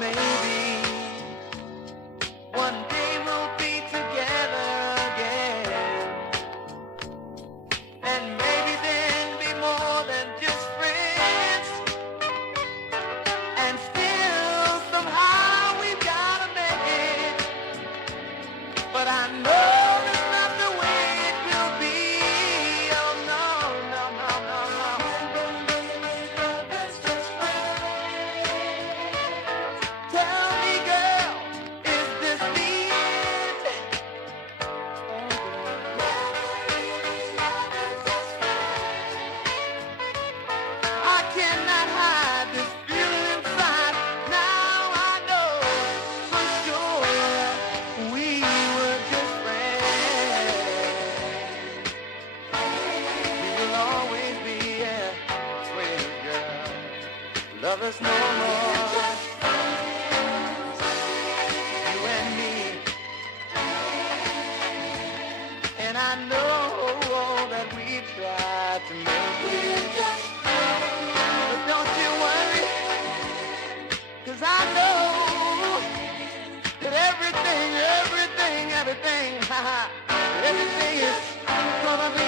maybe one day we'll be together again, and maybe then be more than just friends, and still somehow we've gotta make it. But I know that's not the way it will be. Oh no, no, no, no, no. Tell me, girl, is this the end? I cannot hide this feeling inside. Now I know for sure we were just friends. We will always be, yeah, sweet girl. Love us no more. You and me. And I know that we tried to make it. But don't you worry, 'cause I know that everything, everything is gonna be